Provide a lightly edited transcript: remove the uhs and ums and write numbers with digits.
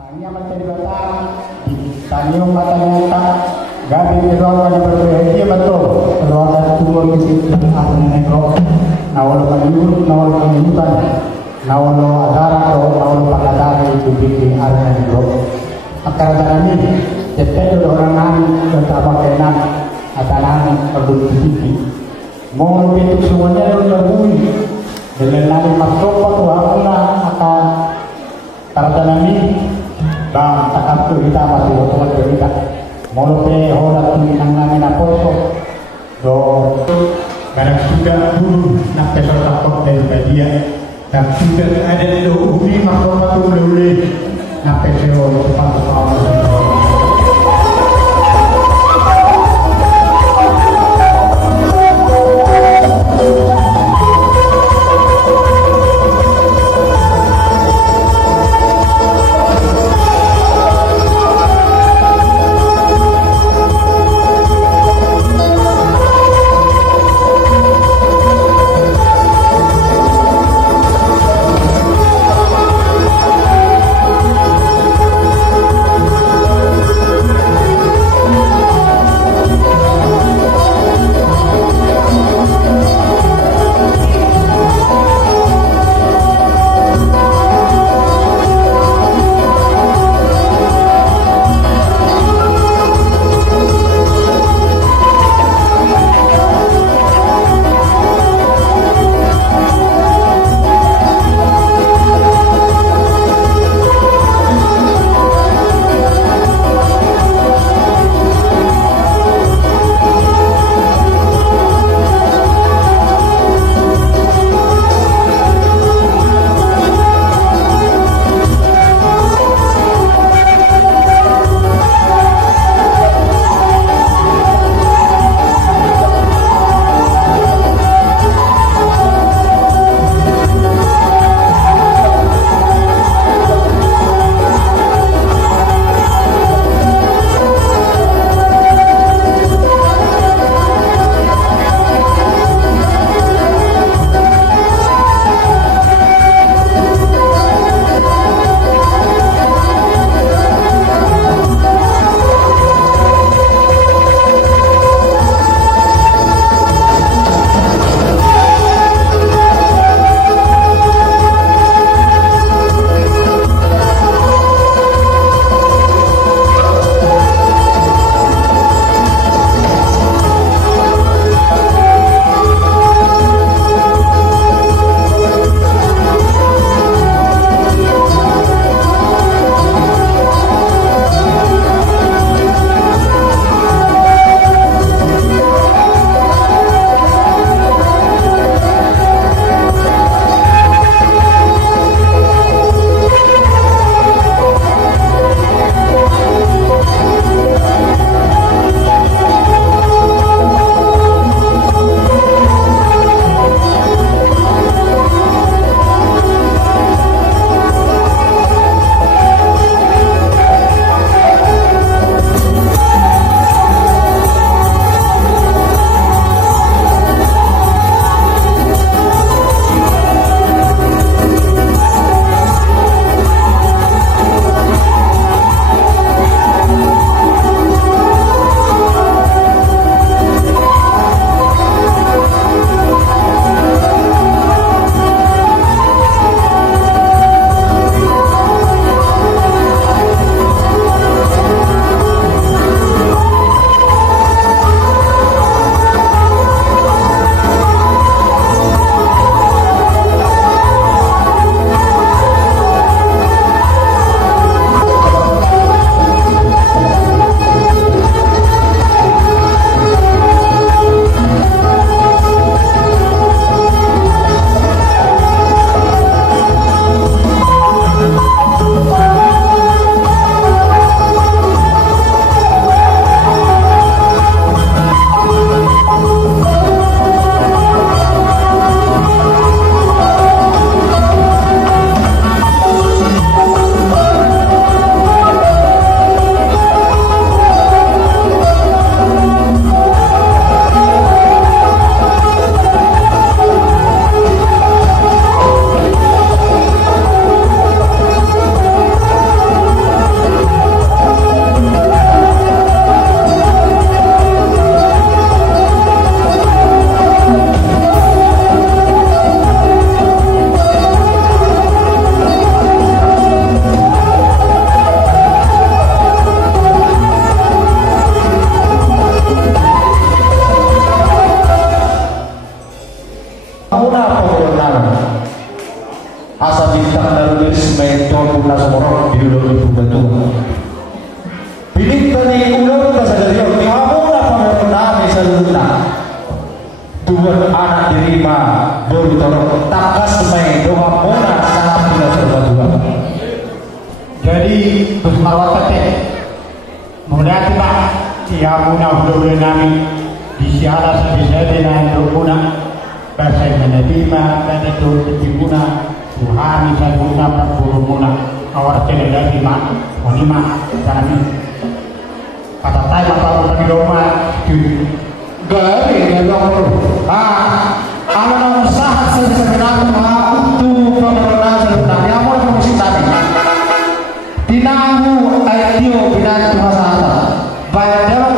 Tanya materi batang, tanyong matanya gabi keluarga berbahagia betul. Keluarga tua kita akan negro, nawal kanyur, nawal kanyutan, nawal adara atau nawal pakadara itu bikin arena negro. Akar ini, setiap orang nani dan tabak enak, atau nani perlu dibikin. Mohon itu semuanya berbunyi. Dengan nani masuk waktu Allah akan karantanami bang takap tu kita masih waktu berita molope horat nang nang naposo do karena sudah dulu nak pesor takut dari dia dan sudah ada di umi masuk waktu boleh nak pesor cepat sa bintang nalulis may topo na sumorok biologi bubato. Pinita ni ulo ka sa daliyo, ni mo na pameron namin sa luna. Tuhan anak dirima baru torok takas may doa muna sa pinasarbaduan. Jadi bermarwat mudah tiba ia muna udah nami di siara sebisa dengan dokuna bahasa menerima dan itu timuna Tuhan saluna perpuru muna awal cenderung lima onima kami pada time apa di rumah gari ngelong anak usaha sebenarnya untuk pemerintah sebenarnya yang mau fungsi tadi tinahu ayo binatu hasata bayar